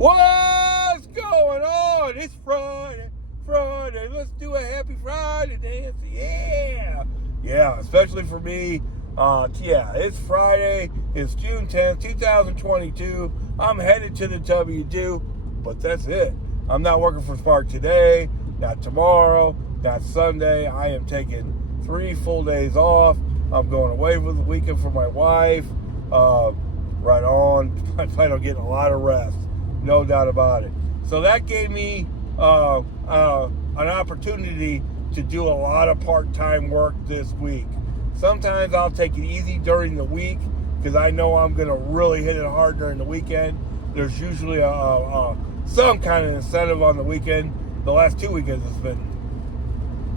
What's going on? It's Friday. Let's do a happy Friday dance. Yeah, especially for me. It's Friday. It's June 10th, 2022. I'm headed to the W2, but that's it. I'm not working for Spark today, not tomorrow, not Sunday. I am taking 3 full days off. I'm going away for the weekend for my wife. Right on. I plan on getting a lot of rest. No doubt about it. So that gave me an opportunity to do a lot of part-time work this week. Sometimes I'll take it easy during the week because I know I'm going to really hit it hard during the weekend. There's usually some kind of incentive on the weekend. The last 2 weekends has been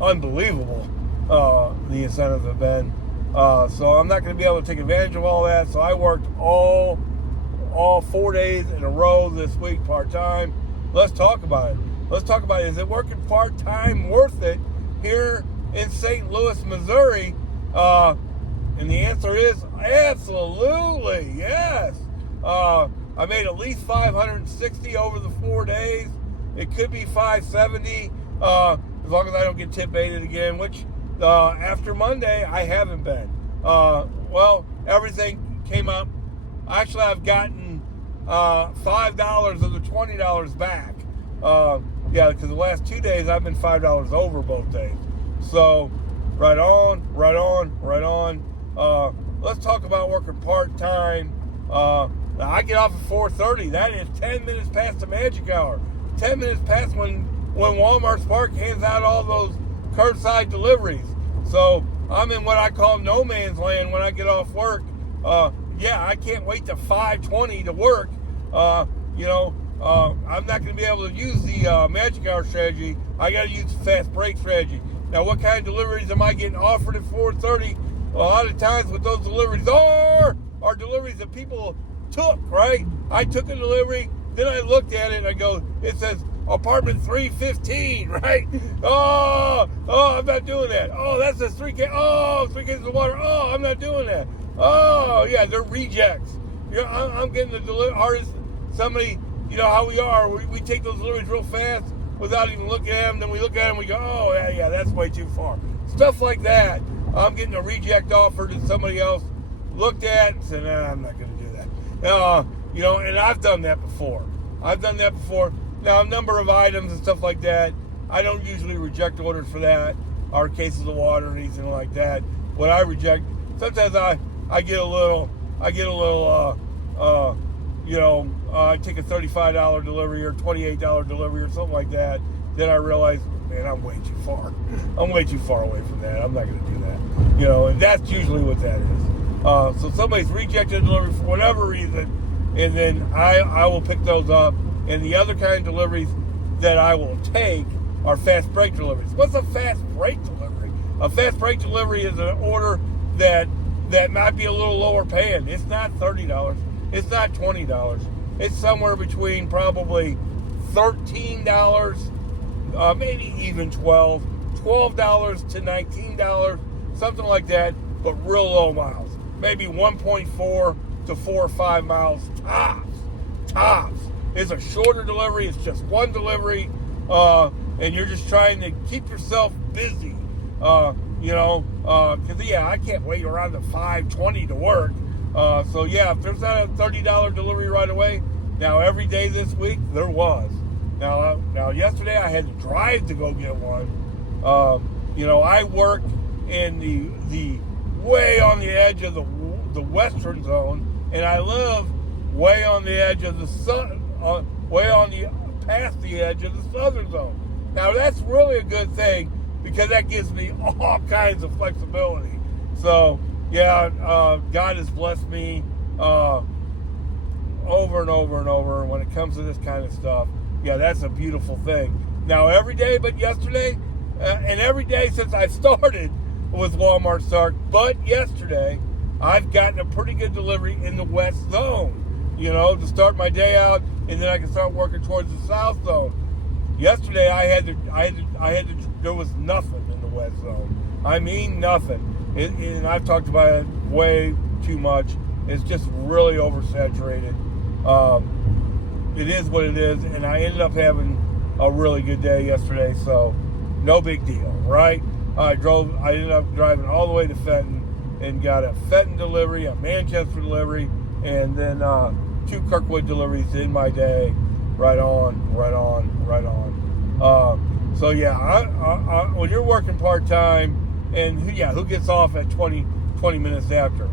unbelievable. The incentives have been. So I'm not going to be able to take advantage of all that. So I worked all 4 days in a row this week part-time. Let's talk about it. Is it working part-time worth it here in St. Louis, Missouri? And the answer is absolutely yes. I made at least 560 over the 4 days. It could be 570 as long as I don't get tip baited again, which after Monday I haven't been. Well, everything came up. Actually, I've gotten $5 of the $20 back. Because the last 2 days I've been $5 over both days. So, right on. Let's talk about working part-time. I get off at 4:30. That is 10 minutes past the magic hour. 10 minutes past when Walmart Spark hands out all those curbside deliveries. So, I'm in what I call no man's land when I get off work. I can't wait to 5:20 to work. I'm not going to be able to use the magic hour strategy. I got to use the fast break strategy. Now, what kind of deliveries am I getting offered at 4:30? A lot of times what those deliveries are deliveries that people took, right? I took a delivery, then I looked at it and I go, it says apartment 315, right? Oh, I'm not doing that. Oh, that says 3 cases of water. Oh, I'm not doing that. Oh, yeah, they're rejects. I'm getting the delivery artist. Somebody, you know how we are. We take those deliveries real fast without even looking at them. Then we look at them, we go, oh, yeah, that's way too far. Stuff like that. I'm getting a reject offer that somebody else looked at and said, I'm not going to do that. And I've done that before. Now, a number of items and stuff like that, I don't usually reject orders for that, or cases of water or anything like that. What I reject, sometimes I get a little, I take a $35 delivery or $28 delivery or something like that. Then I realize, man, I'm way too far. I'm way too far away from that. I'm not going to do that. And that's usually what that is. So somebody's rejected a delivery for whatever reason, and then I will pick those up. And the other kind of deliveries that I will take are fast break deliveries. What's a fast break delivery? A fast break delivery is an order that might be a little lower paying. It's not $30. It's not $20. It's somewhere between probably $13, maybe even $12 to $19, something like that, but real low miles. Maybe 1.4 to 4 or 5 miles tops. It's a shorter delivery. It's just one delivery, and you're just trying to keep yourself busy. Because I can't wait around the 5:20 to work. If there's not a $30 delivery right away, now every day this week there was. Now yesterday I had to drive to go get one. I work in the way on the edge of the western zone, and I live way on the edge of the past the edge of the southern zone. Now that's really a good thing because that gives me all kinds of flexibility. So God has blessed me over and over and over when it comes to this kind of stuff. Yeah, that's a beautiful thing. Now every day but yesterday, and every day since I started with Walmart Spark, but yesterday, I've gotten a pretty good delivery in the west zone, to start my day out, and then I can start working towards the south zone. Yesterday, there was nothing in the west zone. I mean, nothing. And I've talked about it way too much. It's just really oversaturated. it is what it is, and I ended up having a really good day yesterday, so no big deal, right? I ended up driving all the way to Fenton and got a Fenton delivery, a Manchester delivery, and then 2 Kirkwood deliveries in my day. Right on. So yeah, when you're working part-time, and who gets off at 20 minutes after?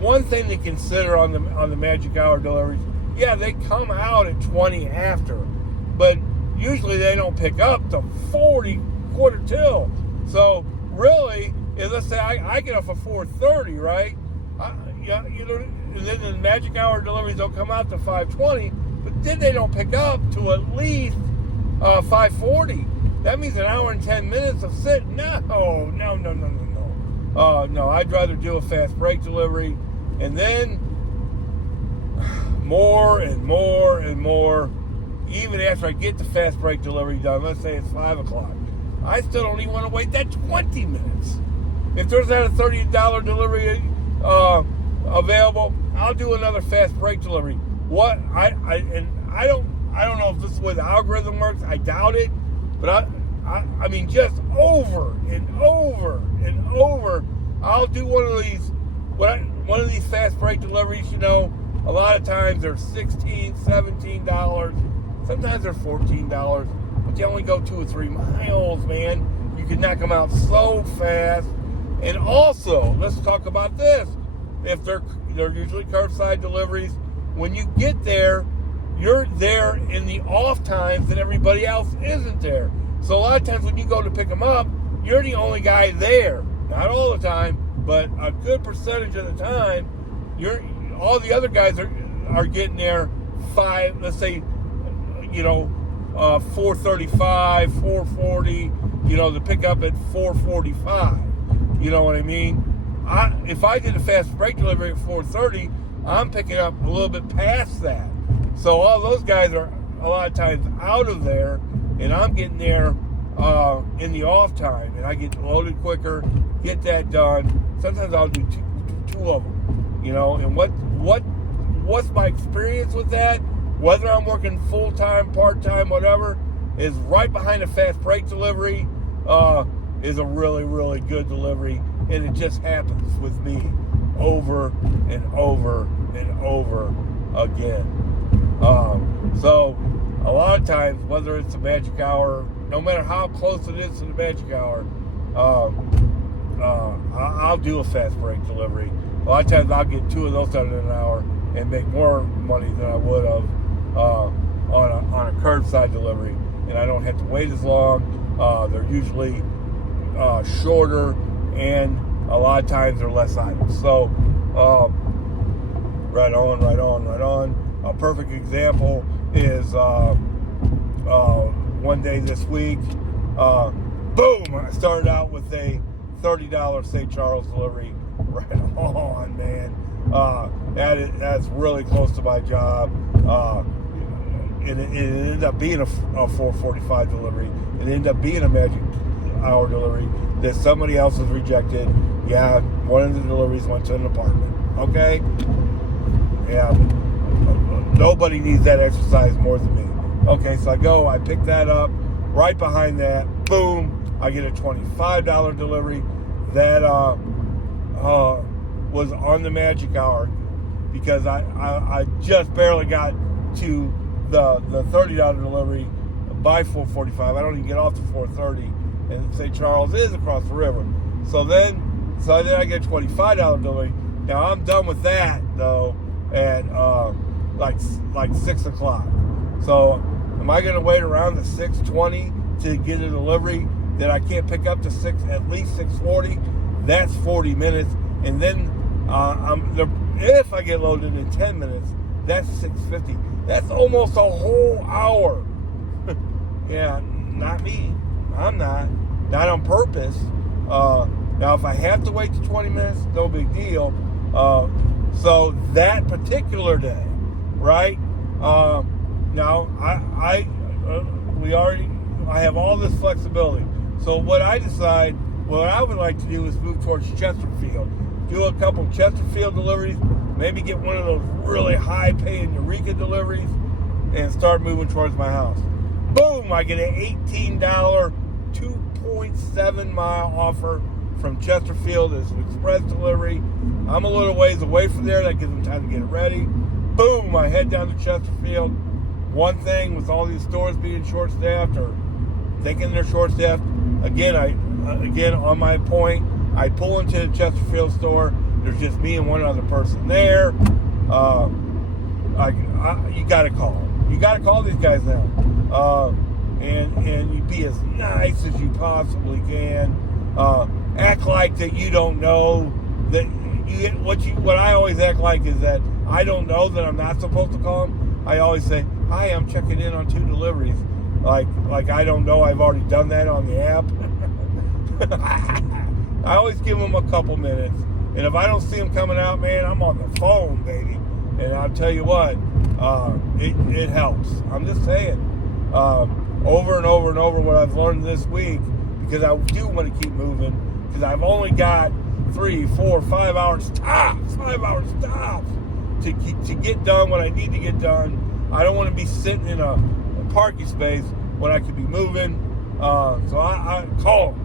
One thing to consider on the magic hour deliveries, they come out at 20 after, but usually they don't pick up to 40 quarter till. So really, let's say I get off at 4:30, right? And then the magic hour deliveries don't come out to 5:20, but then they don't pick up to at least 5:40. That means an hour and 10 minutes of sitting. No. No, I'd rather do a fast break delivery, and then more and more and more. Even after I get the fast break delivery done, let's say it's 5 o'clock, I still don't even want to wait that 20 minutes. If there's not a $30 delivery available, I'll do another fast break delivery. I don't know if this is the way the algorithm works. I doubt it, but I mean, just over and over and over, I'll do one of these fast break deliveries. A lot of times they're $16, $17. Sometimes they're $14, but they only go 2 or 3 miles, man. You can knock them out so fast. And also, let's talk about this. If they're usually curbside deliveries, when you get there, you're there in the off times that everybody else isn't there. So a lot of times when you go to pick them up, you're the only guy there. Not all the time, but a good percentage of the time, all the other guys are getting there 5, let's say, 4:35, 4:40, to pick up at 4:45. You know what I mean? If I did a fast break delivery at 4:30, I'm picking up a little bit past that. So all those guys are a lot of times out of there, and I'm getting there in the off time, and I get loaded quicker, get that done. Sometimes I'll do two of them, And what's my experience with that? Whether I'm working full-time, part-time, whatever, is right behind a fast break delivery is a really, really good delivery, and it just happens with me over and over and over again. So a lot of times, whether it's a magic hour, no matter how close it is to the magic hour, I'll do a fast break delivery. A lot of times I'll get 2 of those done in an hour and make more money than I would have on a curbside delivery, and I don't have to wait as long. They're usually shorter, and a lot of times they're less items. So right on. A perfect example is one day this week, boom, I started out with a $30 St. Charles delivery. Right on, man. That's really close to my job. It ended up being a 4:45 delivery. It ended up being a magic hour delivery that somebody else has rejected. Yeah, one of the deliveries went to an apartment. Okay? Yeah, nobody needs that exercise more than me. Okay, so I pick that up. Right behind that, boom, I get a $25 delivery that was on the magic hour, because I just barely got to the $30 delivery by 4:45. I don't even get off to 4:30, and St. Charles is across the river. So then I get a $25 delivery. Now I'm done with that though at like 6 o'clock. So am I going to wait around the 6:20 to get a delivery that I can't pick up to at least 6:40? That's 40 minutes, and then if I get loaded in 10 minutes, that's 6:50. That's almost a whole hour. Yeah, not me. I'm not on purpose. Now, if I have to wait to 20 minutes, no big deal. So that particular day, right? Now I have all this flexibility. So what I would like to do is move towards Chesterfield. Do a couple Chesterfield deliveries, maybe get one of those really high-paying Eureka deliveries and start moving towards my house. Boom, I get an $18 2.7-mile offer from Chesterfield as an express delivery. I'm a little ways away from there. That gives them time to get it ready. Boom, I head down to Chesterfield. One thing with all these stores being short-staffed or thinking they're short-staffed, again, on my point, I pull into the Chesterfield store. There's just me and one other person there. You got to call them. You got to call these guys now. And you be as nice as you possibly can. Act like that you don't know that what I always act like is that I don't know that I'm not supposed to call them. I always say, "Hi, I'm checking in on 2 deliveries." Like I don't know I've already done that on the app. I always give them a couple minutes, and if I don't see them coming out, man, I'm on the phone, baby. And I'll tell you what, it helps. I'm just saying, over and over and over what I've learned this week, because I do want to keep moving, because I've only got 3, 4, 5 hours tops, to get done what I need to get done. I don't want to be sitting in a parking space when I could be moving. So I call them.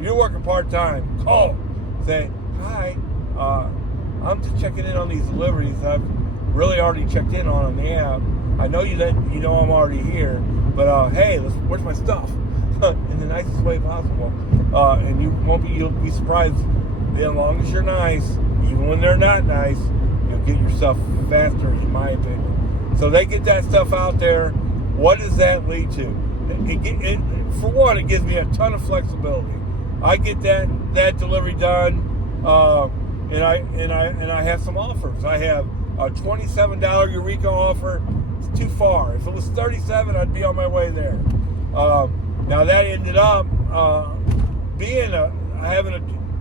You're working part-time, call them. Say, "Hi, I'm just checking in on these deliveries I've really already checked in on the app. I know you know I'm already here, but hey, where's my stuff?" In the nicest way possible. And you'll be surprised. As long as you're nice, even when they're not nice, you'll get your stuff faster, in my opinion. So they get that stuff out there. What does that lead to? For one, it gives me a ton of flexibility. I get that delivery done, and I have some offers. I have a $27 Eureka offer. It's too far. If it was $37, I'd be on my way there. Now that ended up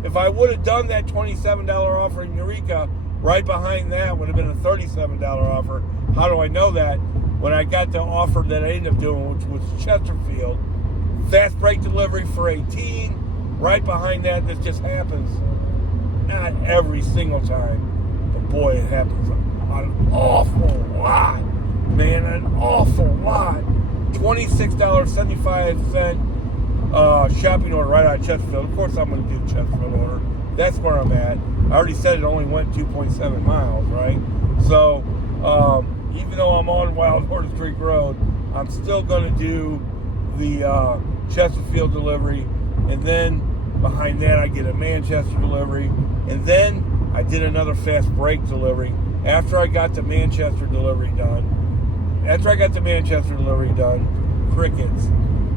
if I would have done that $27 offer in Eureka, right behind that would have been a $37 offer. How do I know that? When I got the offer that I ended up doing, which was Chesterfield, fast break delivery for 18, right behind that, this just happens. Not every single time, but boy, it happens an awful lot. Man, an awful lot. $26.75 shopping order right out of Chesterfield. Of course, I'm going to do the Chesterfield order. That's where I'm at. I already said it only went 2.7 miles, right? So, even though I'm on Wild Horse Creek Road, I'm still going to do the Chesterfield delivery. And then behind that, I get a Manchester delivery. And then I did another fast break delivery after I got the Manchester delivery done. Crickets.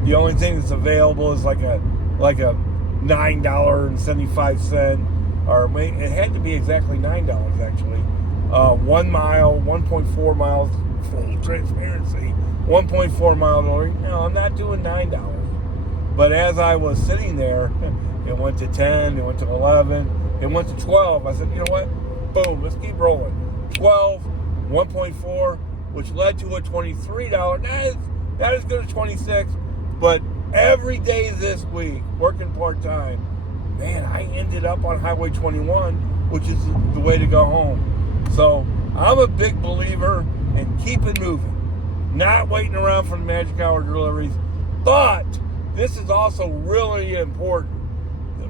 The only thing that's available is like a $9.75, or it had to be exactly $9 actually. 1 mile, 1.4 miles, full transparency, 1.4 mile delivery. No, I'm not doing $9. But as I was sitting there, it went to 10, it went to 11, it went to 12. I said, you know what? Boom, let's keep rolling. 12, 1.4, which led to a $23. Not as good as 26, but every day this week, working part-time, man, I ended up on Highway 21, which is the way to go home. So I'm a big believer in keeping moving, not waiting around for the magic hour deliveries. But this is also really important,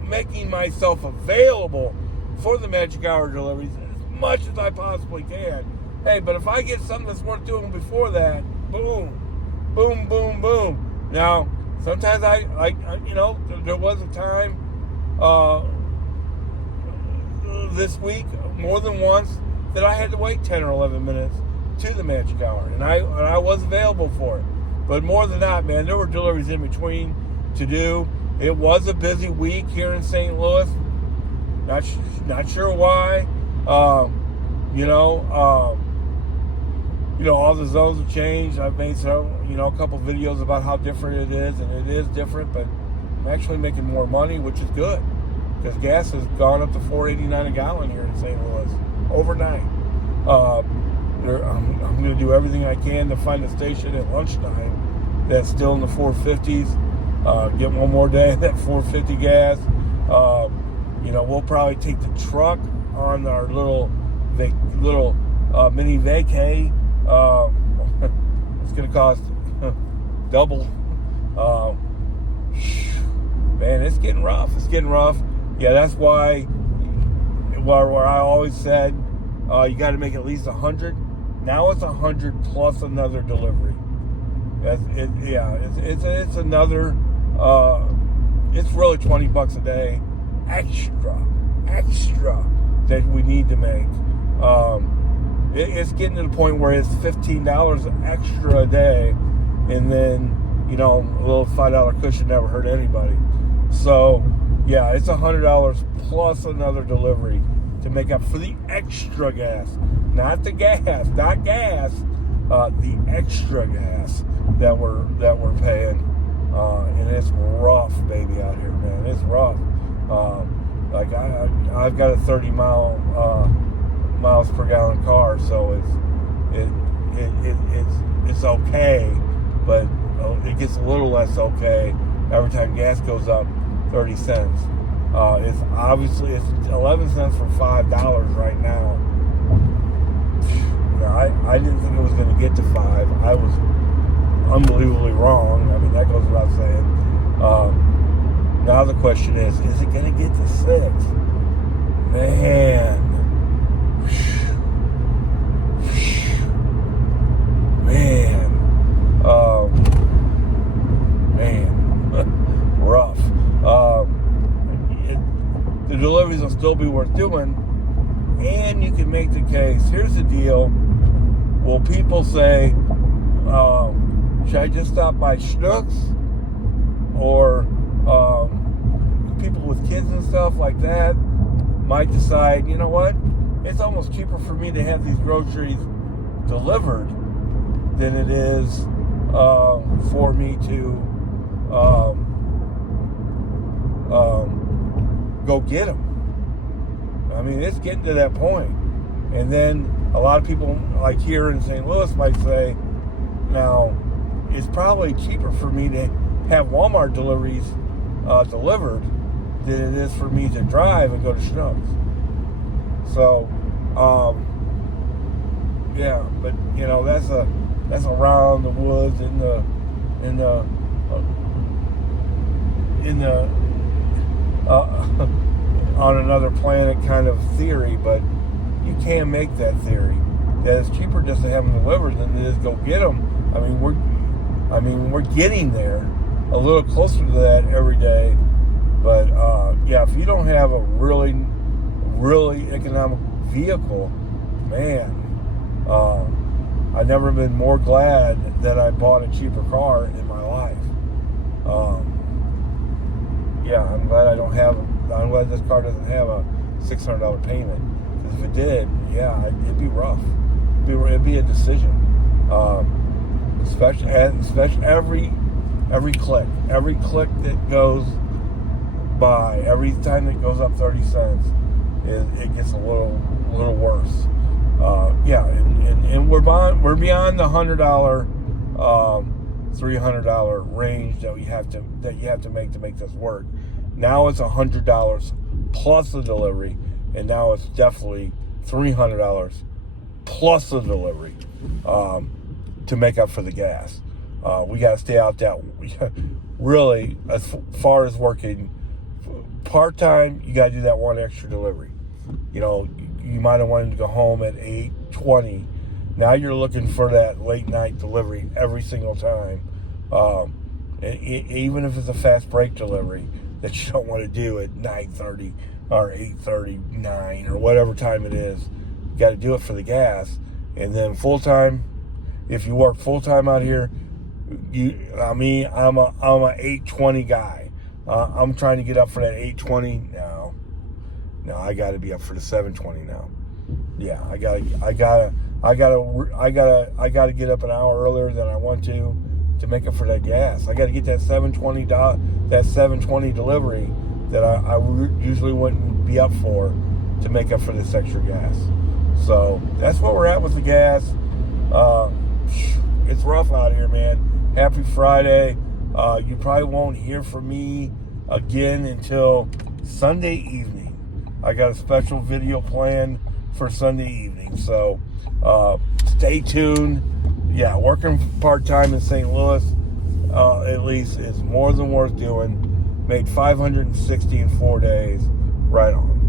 making myself available for the magic hour deliveries as much as I possibly can. Hey, but if I get something that's worth doing before that, boom, boom, boom, boom. Now, sometimes there was a time this week, more than once, that I had to wait 10 or 11 minutes to the magic hour, and I was available for it. But more than that, man, there were deliveries in between to do. It was a busy week here in St. Louis. Not sure why. All the zones have changed. I've made a couple videos about how different it is, and it is different, but I'm actually making more money, which is good, because gas has gone up to $4.89 a gallon here in St. Louis overnight. I'm going to do everything I can to find a station at lunchtime that's still in the 450s. Get one more day of that 450 gas. We'll probably take the truck on our little little mini vacay. It's going to cost double. Man, it's getting rough. It's getting rough. Yeah, that's why where I always said you got to make at least 100. Now it's 100 plus another delivery. It's another. It's really $20 a day extra that we need to make. It's getting to the point where it's $15 extra a day, and then a little $5 cushion never hurt anybody. So yeah, it's $100 plus another delivery to make up for the extra gas, not the gas, not gas, the extra gas that we're paying, and it's rough, baby, out here, man. It's rough. Like I've got a 30 miles per gallon car, so it's okay, but it gets a little less okay every time gas goes up 30 cents. It's 11 cents for $5 right now. I didn't think it was going to get to 5. I was unbelievably wrong. I mean, that goes without saying. Now the question is it going to get to 6? Man. Rough. The deliveries will still be worth doing, and you can make the case. Here's the deal. Will people say, should I just stop by Schnucks? Or people with kids and stuff like that might decide, you know what? It's almost cheaper for me to have these groceries delivered than it is for me to go get them. I mean, it's getting to that point. And then a lot of people like here in St. Louis might say, now, it's probably cheaper for me to have Walmart deliveries delivered than it is for me to drive and go to Schnucks. So, yeah, but that's around the woods in the on another planet kind of theory, but you can't make that theory that it's cheaper just to have them delivered than it is go get them. I mean we're getting there a little closer to that every day, but yeah, if you don't have a really economic vehicle, man, I've never been more glad that I bought a cheaper car in my life. Yeah, I'm glad this car doesn't have a $600 payment. Because if it did, yeah, it'd be rough. It'd be a decision. Especially every click that goes by, every time it goes up 30 cents, it gets a little worse. Yeah, and we're beyond the $100, $300 range that you have to make this work. Now it's $100 plus the delivery, and now it's definitely $300 plus the delivery to make up for the gas. We got to stay out that. Really, as far as working part-time, you got to do that one extra delivery. You might have wanted to go home at 8:20. Now you're looking for that late night delivery every single time. Even if it's a fast break delivery that you don't want to do at 9:30 or 8:30, 9 or whatever time it is, you got to do it for the gas. And then full-time, if you work full-time out here, I'm a 8:20 guy. I'm trying to get up for that 8:20 now. No, I got to be up for the 7:20 now. Yeah, I gotta get up an hour earlier than I want to make up for that gas. I got to get that 7:20 delivery that I usually wouldn't be up for to make up for this extra gas. So that's where we're at with the gas. It's rough out here, man. Happy Friday. You probably won't hear from me again until Sunday evening. I got a special video planned for Sunday evening. So stay tuned. Yeah, working part-time in St. Louis at least is more than worth doing. Made $560 in 4 days. Right on.